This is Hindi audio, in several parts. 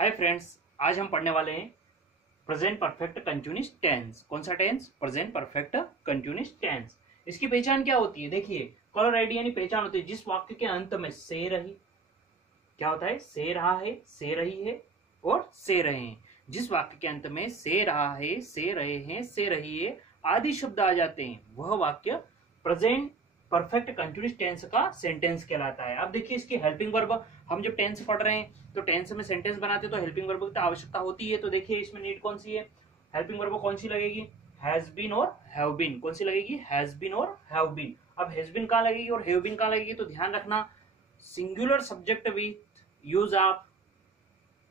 हाय फ्रेंड्स, आज हम पढ़ने वाले हैं प्रेजेंट परफेक्ट कंटिन्यूअस टेंस। कौन सा tense? Present perfect continuous tense. इसकी पहचान क्या होती है? देखिए, कॉलर आईडी यानी पहचान होती है जिस वाक्य के अंत में से रही, क्या होता है? से रहा है, से रही है और से रहे हैं। जिस वाक्य के अंत में से रहा है, से रहे हैं, से रही है आदि शब्द आ जाते हैं, वह वाक्य प्रेजेंट परफेक्ट कंटिन्यूअस टेंस का सेंटेंस कहलाता है। अब देखिए, इसकी हेल्पिंग वर्ब, हम जब टेंस पढ़ रहे हैं तो टेंस में सेंटेंस बनाते तो हेल्पिंग वर्ब की तो आवश्यकता होती है। तो देखिए, इसमें नीड कौन सी है? हेल्पिंग वर्ब कौन सी लगेगी? हैज बीन और हैव बीन। कौन सी लगेगी? हैज बीन और हैव बीन। अब हैज बीन कहाँ लगेगी और हैव बीन कहाँ लगेगी? तो ध्यान रखना, singular subject with use of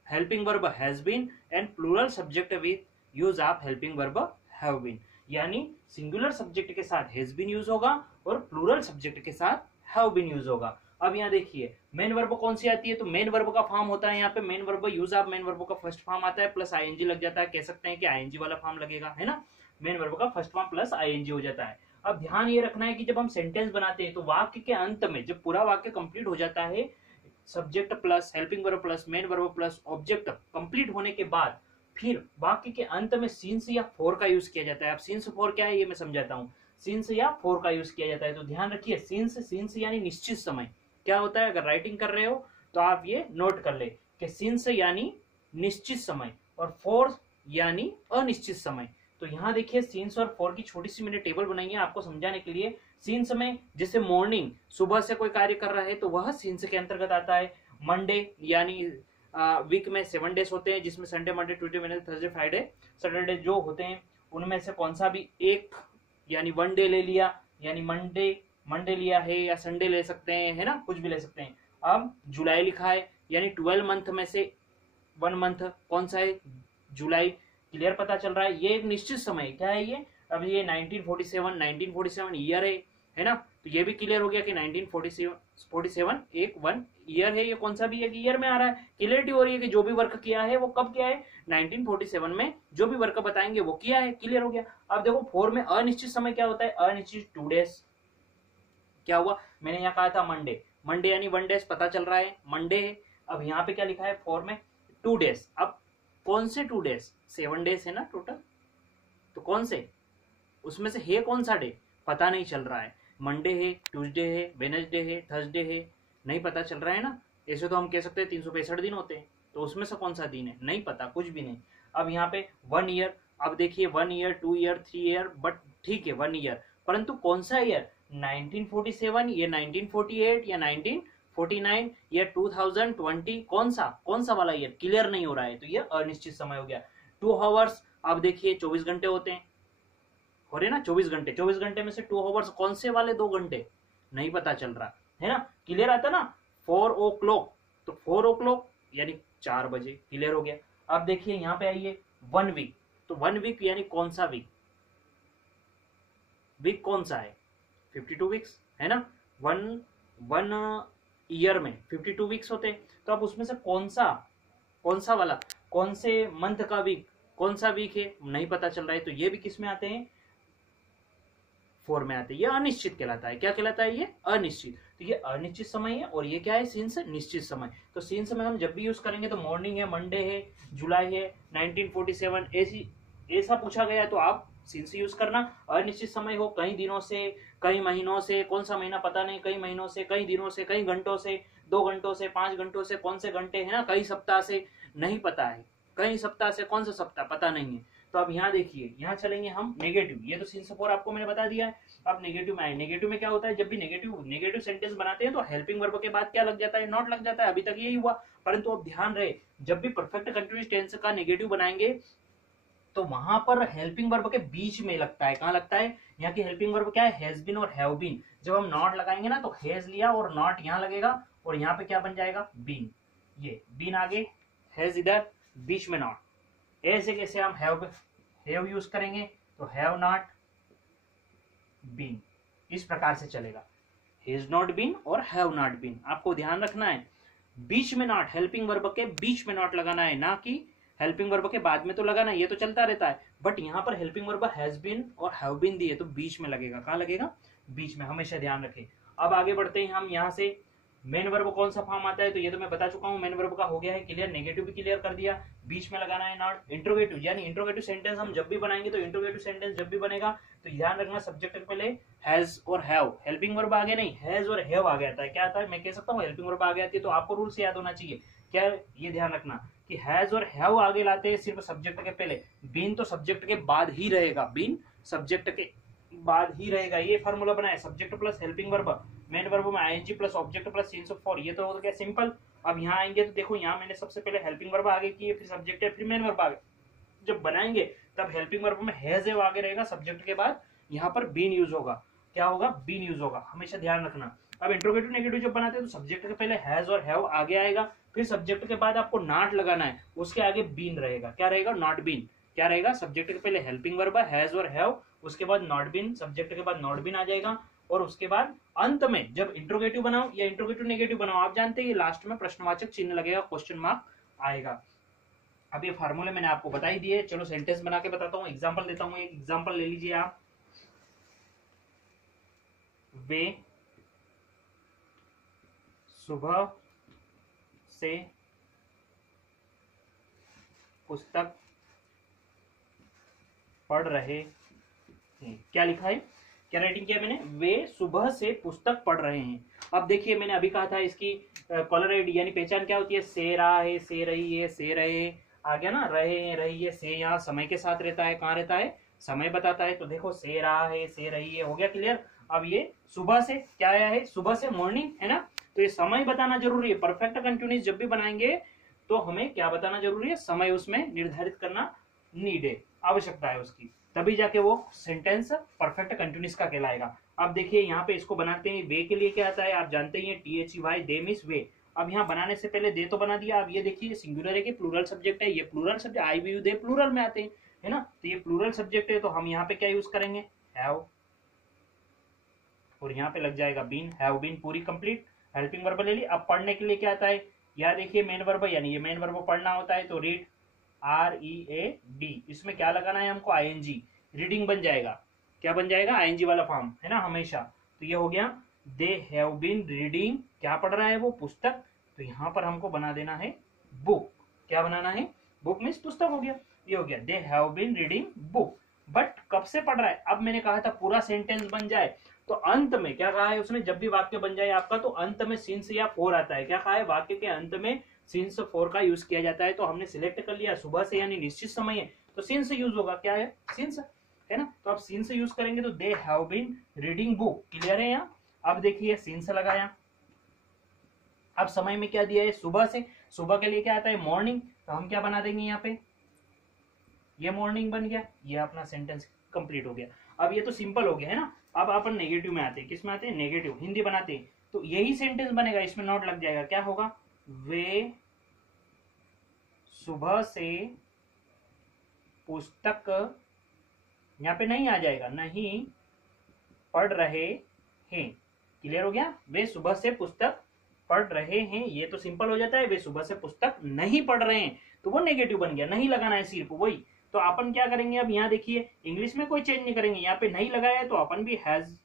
helping verb has been and plural subject with use of helping verb have been. यानी सिंगुलर सब्जेक्ट के साथ हैज बीन यूज होगा और प्लूरल सब्जेक्ट के साथ हैव बीन यूज होगा। अब यहाँ देखिए, मेन वर्ब कौन सी आती है? तो मेन वर्ब का फॉर्म होता है यहाँ पे main verb, use of main verb का फर्स्ट फॉर्म आता है प्लस आईएनजी लग जाता है। कह सकते हैं कि आईएनजी वाला फॉर्म लगेगा, है ना? मेन वर्ब का फर्स्ट फॉर्म प्लस आईएनजी हो जाता है। अब ध्यान ये रखना है कि जब हम सेंटेंस बनाते हैं तो वाक्य के अंत में जब पूरा वाक्य कंप्लीट हो जाता है, subject plus helping verb plus main verb plus object complete होने के बाद फिर वाक्य के अंत में सिंस या फॉर का यूज किया जाता है। अब सिंस फॉर क्या है ये मैं समझाता हूँ। सिंस या फॉर का यूज किया जाता है, तो ध्यान रखिए, सिंस यानी निश्चित समय। क्या होता है? अगर राइटिंग कर रहे हो तो आप ये नोट कर ले कि सिंस यानी निश्चित समय और फॉर यानी अनिश्चित समय। तो यहाँ देखिए, सिंस और फॉर की छोटी सी मैंने टेबल बनाई है आपको समझाने के लिए। सिंस में जैसे मॉर्निंग, सुबह से कोई कार्य कर रहा है तो वह सिंस के अंतर्गत आता है। मंडे यानी वीक में 7 डेज होते हैं, जिसमें Sunday, Monday, Tuesday, Wednesday, Thursday, Friday, Saturday जो होते हैं, उनमें से कौन सा भी एक यानी वन डे ले लिया, यानी मंडे लिया है या संडे ले सकते हैं, है ना? कुछ भी ले सकते हैं। अब जुलाई लिखा है यानी 12 मंथ में से 1 मंथ कौन सा है? जुलाई। क्लियर? पता चल रहा है? ये एक निश्चित समय क्या है ये? अब ये 1947 ईयर है ना? तो ये भी क्लियर हो गया कि 1947 एक 1 ईयर है। ये कौन सा भी एक ईयर में आ रहा है। क्लियरिटी हो रही है कि जो भी वर्क किया है वो कब किया है? 1947 में जो भी वर्क बताएंगे वो किया है। क्लियर हो गया? अब देखो, 4 में अनिश्चित समय क्या होता है? अनिश्चित 2 डेज। क्या हुआ? मैंने यहाँ कहा था मंडे यानी 1 डेज, पता चल रहा है मंडे है। अब यहाँ पे क्या लिखा है? 4 में 2 डेज। अब कौन से 2 डेज? 7 डेज है ना टोटल, तो कौन से उसमें से है कौन सा डे? पता नहीं चल रहा है। मंडे है, ट्यूसडे है, वेडनेसडे है, थर्सडे है, नहीं पता चल रहा है ना? ऐसे तो हम कह सकते हैं 365 दिन होते हैं, तो उसमें से कौन सा दिन है? नहीं पता, कुछ भी नहीं। अब यहाँ पे 1 ईयर, अब देखिए 1 ईयर, 2 ईयर, 3 ईयर, बट ठीक है 1 ईयर, परंतु कौन सा ईयर? 1947 या 1948 या 1949 या 2020, कौन सा वाला ईयर? क्लियर नहीं हो रहा है, तो ये अनिश्चित समय हो गया। 2 आवर्स, अब देखिए 24 घंटे होते हैं, हो रहे ना 24 घंटे। 24 घंटे में से 2 आवर्स कौन से वाले 2 घंटे? नहीं पता चल रहा है ना? क्लियर आता ना? 4 o'clock, तो 4 o'clock यानी 4 बजे। क्लियर हो गया? अब देखिए यहाँ पे आइए 1 वीक, तो 1 वीक यानी कौन सा वीक? वीक कौन सा है? 52 वीक्स है ना? वन ईयर में 52 वीक्स होते हैं, तो अब उसमें से कौन सा वाला, कौन से मंथ का वीक, कौन सा वीक है? नहीं पता चल रहा है। तो ये भी किस में आते हैं? 4 में आते हैं। ये अनिश्चित कहलाता है। क्या कहलाता है ये? अनिश्चित। तो ये अनिश्चित समय है और ये क्या है? सिंस निश्चित समय। तो सिंस में हम जब भी यूज करेंगे तो मॉर्निंग है, मंडे है, जुलाई है, 1947 ऐसा पूछा गया तो आप सिंस यूज करना। अनिश्चित समय हो, कई दिनों से, कई महीनों से, कौन सा महीना पता नहीं, कई महीनों से, कई दिनों से, कई घंटों से, 2 घंटों से, 5 घंटों से, कौन से घंटे है ना, कई सप्ताह से, नहीं पता है, कई सप्ताह से, कौन सा सप्ताह पता नहीं है। तो अब यहाँ देखिए, यहाँ चलेंगे हम नेगेटिव। ये तो सिंस फॉर आपको मैंने बता दिया है। अब नेगेटिव में आए। नेगेटिव में क्या होता है? जब भी नेगेटिव सेंटेंस बनाते हैं तो हेल्पिंग वर्ब के बाद क्या लग जाता है? नॉट लग जाता है। अभी तक यही हुआ, परंतु अब ध्यान रहे, जब भी परफेक्ट कंटिन्यूअस टेंस का नेगेटिव बनाएंगे तो वहां पर हेल्पिंग वर्ब के बीच में लगता है। कहां लगता है? यहाँ की हेल्पिंग वर्ब क्या है? हैज बीन और हैव बीन। जब हम नॉट लगाएंगे ना तो हैज लिया और नॉट यहाँ लगेगा और यहाँ पे क्या बन जाएगा? बीन। ये बीन आगे, हैज इधर, बीच में नॉट। ऐसे कैसे हम हैव यूज करेंगे? तो हैव नॉट बीन, इस प्रकार से चलेगा। हैज नॉट बीन और हैव नॉट बीन, आपको ध्यान रखना है। बीच में नॉट, हेल्पिंग वर्ब के बीच में नॉट लगाना है, ना कि हेल्पिंग वर्ब के बाद में तो लगाना है, ये तो चलता रहता है। बट यहाँ पर हेल्पिंग वर्ब हैज बीन और हैव बीन दी है तो बीच में लगेगा। कहाँ लगेगा? बीच में, हमेशा ध्यान रखें। अब आगे बढ़ते हैं हम यहाँ से। मेन वर्ब कौन सा फॉर्म आता है, तो ये तो मैं बता चुका हूँ, मेन वर्ब का हो गया है क्लियर, नेगेटिव भी क्लियर कर दिया, बीच में लगाना है नॉट। इंट्रोगेटिव यानी इंट्रोगेटिव सेंटेंस हम जब भी बनाएंगे, तो इंट्रोगेटिव सेंटेंस जब भी बनेगा तो ध्यान रखना सब्जेक्ट के पहले हैज और हैव, हेल्पिंग वर्ब आगे नहीं, हैज और हैव आ गया था। क्या आता है, मैं कह सकता हूँ हेल्पिंग वर्ब आगे आती है, तो आपको रूल से याद होना चाहिए क्या, ये ध्यान रखना कि हैज और हैव आगे लाते हैं सिर्फ सब्जेक्ट के पहले, बीन तो सब्जेक्ट के बाद ही रहेगा, बीन सब्जेक्ट के बाद ही रहेगा। ये फार्मूला बनाया, subject plus helping verb, main verb में ING plus object plus since of for, ये तो हो गया सिंपल। अब यहाँ आएंगे तो देखो, यहाँ मैंने सबसे पहले हेल्पिंग वर्ब आगे की है, फिर सब्जेक्ट है, फिर मेन वर्ब आगे। जब बनाएंगे तब हेल्पिंग वर्ब में हैज है आगे रहेगा सब्जेक्ट के बाद, यहाँ पर बीन यूज होगा, क्या होगा, बीन यूज होगा, हमेशा ध्यान रखना। अब इंट्रोगेटिव नेगेटिव जब बनाते हैं तो सब्जेक्ट के पहले हैज और हैव आगे आएगा, फिर सब्जेक्ट के बाद आपको नॉट लगाना है, उसके आगे बीन रहेगा, क्या रहेगा, नॉट बीन। क्या रहेगा, सब्जेक्ट के पहले हेल्पिंग वर्ब हैज और हैव, उसके बाद नॉट बीन, सब्जेक्ट के बाद नॉट बीन आ जाएगा, और उसके बाद अंत में जब इंट्रोगेटिव बनाओ या इंट्रोगेटिव नेगेटिव बनाओ, आप जानते हैं लास्ट में प्रश्नवाचक चिन्ह लगेगा, क्वेश्चन मार्क आएगा। अब ये फार्मूले मैंने आपको बता ही दिए, चलो सेंटेंस बना के बताता हूँ, एग्जांपल देता हूँ, एक एग्जांपल ले लीजिए आप। वे सुबह से पुस्तक पढ़ रहे हैं। क्या लिखा है, क्या राइटिंग किया मैंने, वे सुबह से पुस्तक पढ़ रहे हैं। अब देखिए मैंने अभी कहा था इसकी कॉलर आईडी यानी पहचान क्या होती है, से रहा है, से रही है, से रहे, आ गया ना, रहे हैं, रही है, से यहाँ समय के साथ रहता है, कहाँ रहता है, समय बताता है, तो देखो से रहा है, से रही है, हो गया क्लियर। अब ये सुबह से क्या आया है, सुबह से मॉर्निंग है ना, तो ये समय बताना जरूरी है, परफेक्ट कंटिन्यूस जब भी बनाएंगे तो हमें क्या बताना जरूरी है, समय उसमें निर्धारित करना नीड है, आवश्यकता है उसकी, तभी जाके वो सेंटेंस परफेक्ट कंटिन्यूस का कहलाएगा। अब देखिए यहाँ पे इसको बनाते हैं, वे के लिए क्या आता है, आप जानते ही THEY, दे मीन्स वे। अब यहाँ बनाने से पहले दे तो बना दिया, अब ये देखिए सिंगुलर है कि प्लूरल सब्जेक्ट है, ये plural subject, I we you they plural में आते हैं, है ना, तो ये प्लूरल सब्जेक्ट है, तो हम यहाँ पे क्या यूज करेंगे, हैव, और यहाँ पे लग जाएगा बीन, हैव बीन पूरी कंप्लीट, हेल्पिंग वर्ब ले ली। अब पढ़ने के लिए क्या आता है, या देखिए मेन वर्ब, यानी ये मेन वर्ब पढ़ना होता है, तो रीड, READ, इसमें क्या लगाना है हमको, ING, रीडिंग बन जाएगा, क्या बन जाएगा, ING वाला फॉर्म है ना हमेशा, तो ये हो गया, दे हैव बीन रीडिंग, क्या पढ़ रहा है वो, पुस्तक, तो यहाँ पर हमको बना देना है बुक, क्या बनाना है, बुक मीन्स पुस्तक हो गया, ये हो गया, they have been reading book. But कब से पढ़ रहा है, अब मैंने कहा था पूरा सेंटेंस बन जाए तो अंत में क्या कहा है उसने, जब भी वाक्य बन जाए आपका तो अंत में सिंस या फॉर आता है, क्या कहा है, वाक्य के अंत में सिंस फॉर का यूज किया जाता है, तो हमने सिलेक्ट कर लिया सुबह से यानी निश्चित समय है, तो सिंस यूज होगा, क्या है, सिंस है ना, तो आप सिंस यूज करेंगे, तो they have been reading book, clear है यहाँ। अब देखिए सिंस लगाया, अब समय में क्या दिया है, सुबह से, सुबह के लिए क्या आता है, मॉर्निंग, तो हम क्या बना देंगे यहाँ पे, ये मॉर्निंग बन गया, ये अपना सेंटेंस कंप्लीट हो गया। अब ये तो सिंपल हो गया है ना, अब अपन नेगेटिव में आते हैं, किस में आते हैं, नेगेटिव, हिंदी बनाते हैं, तो यही सेंटेंस बनेगा, इसमें नोट लग जाएगा, क्या होगा, वे सुबह से पुस्तक, यहाँ पे नहीं आ जाएगा, नहीं पढ़ रहे हैं, क्लियर हो गया, वे सुबह से पुस्तक पढ़ रहे हैं, ये तो सिंपल हो जाता है, वे सुबह से पुस्तक नहीं पढ़ रहे हैं, तो वो नेगेटिव बन गया, नहीं लगाना है सिर्फ वही। तो अपन क्या करेंगे, अब यहाँ देखिए इंग्लिश में कोई चेंज नहीं करेंगे, यहाँ पे नहीं लगाया है तो अपन भी हैज,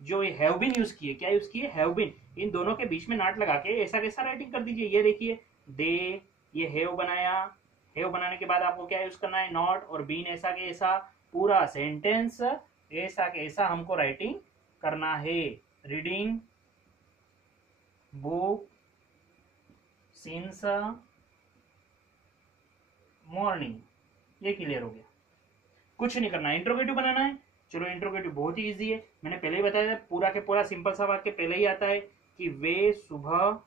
जो हैव बीन यूज किए, क्या यूज किए, हैव बीन, इन दोनों के बीच में नॉट लगा के ऐसा कैसा राइटिंग कर दीजिए, ये देखिए दे, ये हैव बनाया, हैव बनाने के बाद आपको क्या यूज करना है, नॉट, और बीन ऐसा के ऐसा, पूरा सेंटेंस ऐसा के ऐसा हमको राइटिंग करना है, रीडिंग बुक सिंस मॉर्निंग, ये क्लियर हो गया, कुछ नहीं करना, इंट्रोगेटिव बनाना है। चलो इंट्रोगेटिव बहुत ही इजी है, मैंने पहले ही बताया था, पूरा के पूरा सिंपल सा वाक्य पहले ही आता है कि वे सुबह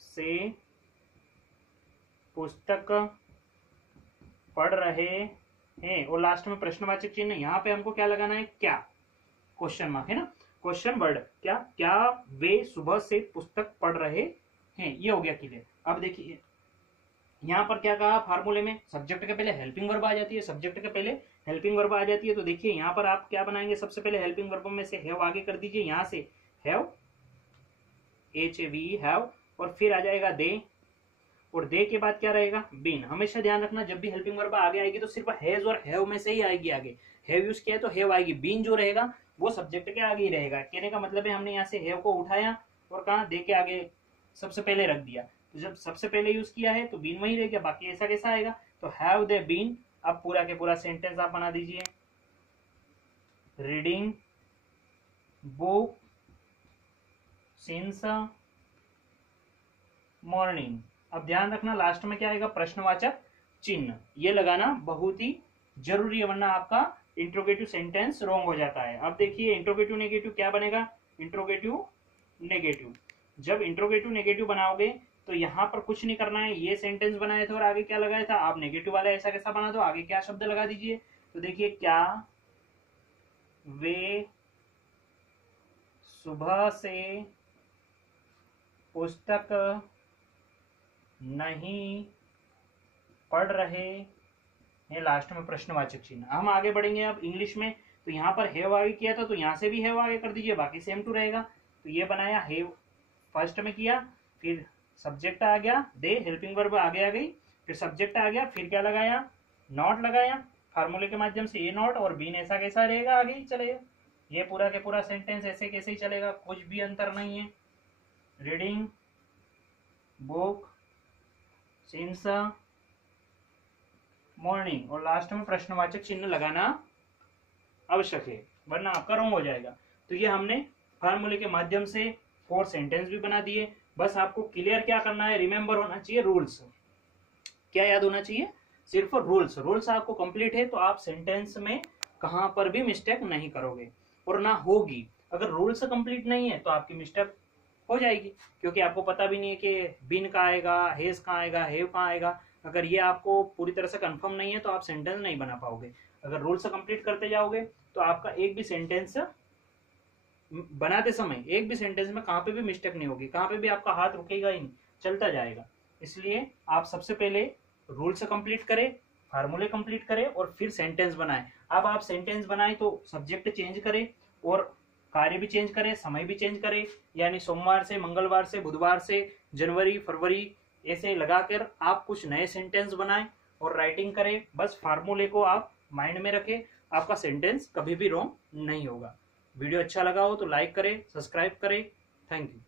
से पुस्तक पढ़ रहे हैं, और लास्ट में प्रश्नवाचक चिन्ह, यहाँ पे हमको क्या लगाना है, क्या, क्वेश्चन मार्क है ना, क्वेश्चन वर्ड, क्या, क्या वे सुबह से पुस्तक पढ़ रहे हैं, ये हो गया क्लियर। अब देखिए यहाँ पर क्या कहा, फार्मूले में सब्जेक्ट के पहले हेल्पिंग वर्ब आ जाती है, सब्जेक्ट के पहले हेल्पिंग वर्ब आ जाती है, तो देखिए यहाँ पर आप क्या बनाएंगे, सबसे पहले हेल्पिंग वर्ब में से हैव आगे कर दीजिए, यहाँ से हैव, HAV हैव, और फिर आ जाएगा दे, और दे के बाद क्या रहेगा, बीन। हमेशा ध्यान रखना जब भी हेल्पिंग वर्ब आगे आएगी तो सिर्फ हैज और हैव में से ही आएगी, आगे हैव यूज किया है तो हैव आएगी, बीन जो रहेगा वो सब्जेक्ट के आगे ही रहेगा। कहने का मतलब है हमने यहाँ से हैव को उठाया और कहाँ दे के आगे सबसे पहले रख दिया। तो जब सबसे पहले यूज किया है तो बीन वही रह गया, बाकी ऐसा कैसा आएगा। तो हैव दे बीन, अब पूरा के पूरा सेंटेंस आप बना दीजिए, रीडिंग बुक सिंस मॉर्निंग। अब ध्यान रखना लास्ट में क्या आएगा, प्रश्नवाचक चिन्ह, ये लगाना बहुत ही जरूरी है, वरना आपका इंट्रोगेटिव सेंटेंस रॉन्ग हो जाता है। अब देखिए इंट्रोगेटिव नेगेटिव क्या बनेगा, इंट्रोगेटिव नेगेटिव। जब इंट्रोगेटिव नेगेटिव बनाओगे तो यहाँ पर कुछ नहीं करना है, ये सेंटेंस बनाए थे और आगे क्या लगाया था, आप नेगेटिव वाला ऐसा कैसा बना दो, आगे क्या शब्द लगा दीजिए। तो देखिए क्या वे सुबह से पुस्तक नहीं पढ़ रहे हैं, लास्ट में प्रश्नवाचक चिन्ह। हम आगे बढ़ेंगे अब इंग्लिश में, तो यहाँ पर हैव आगे किया था तो यहाँ से भी हैव आगे कर दीजिए, बाकी सेम टू रहेगा। तो ये बनाया हैव फर्स्ट में किया, फिर सब्जेक्ट आ गया, दे हेल्पिंग वर्ब आगे आ गई, फिर सब्जेक्ट आ गया, फिर क्या लगाया, नॉट लगाया फार्मूले के माध्यम से, ए नॉट और बीन ऐसा कैसा रहेगा, आगे ही चलेगा। ये पूरा के पूरा सेंटेंस ऐसे कैसे ही चलेगा, कुछ भी अंतर नहीं है। रीडिंग बुक सिंस मॉर्निंग, और लास्ट में प्रश्नवाचक चिन्ह लगाना आवश्यक है, वरना आपका रॉन्ग हो जाएगा। तो ये हमने फार्मूले के माध्यम से 4 सेंटेंस भी बना दिए। बस आपको क्लियर क्या करना है, रिमेंबर होना चाहिए रूल्स। क्या याद होना चाहिए, सिर्फ रूल्स। रूल्स आपको कंप्लीट है तो आप सेंटेंस में कहां पर भी मिस्टेक नहीं करोगे और ना होगी। अगर रूल्स कंप्लीट नहीं है तो आपकी मिस्टेक हो जाएगी, क्योंकि आपको पता भी नहीं है कि बिन कहाँ आएगा, हेज कहाँ आएगा, हेव कहाँ आएगा। अगर ये आपको पूरी तरह से कंफर्म नहीं है तो आप सेंटेंस नहीं बना पाओगे। अगर रूल्स कंप्लीट करते जाओगे तो आपका एक भी सेंटेंस बनाते समय एक भी सेंटेंस में कहाँ पे भी मिस्टेक नहीं होगी, कहाँ पे भी आपका हाथ रुकेगा ही नहीं, चलता जाएगा। इसलिए आप सबसे पहले रूल्स कंप्लीट करें, फार्मूले कंप्लीट करें और फिर सेंटेंस बनाएं। अब आप सेंटेंस बनाएं तो सब्जेक्ट चेंज करें और कार्य भी चेंज करें, समय भी चेंज करें, यानी सोमवार से मंगलवार से बुधवार से जनवरी फरवरी ऐसे लगाकर आप कुछ नए सेंटेंस बनाएं और राइटिंग करें। बस फार्मूले को आप माइंड में रखें, आपका सेंटेंस कभी भी रॉन्ग नहीं होगा। वीडियो अच्छा लगा हो तो लाइक करें, सब्सक्राइब करें। Thank you.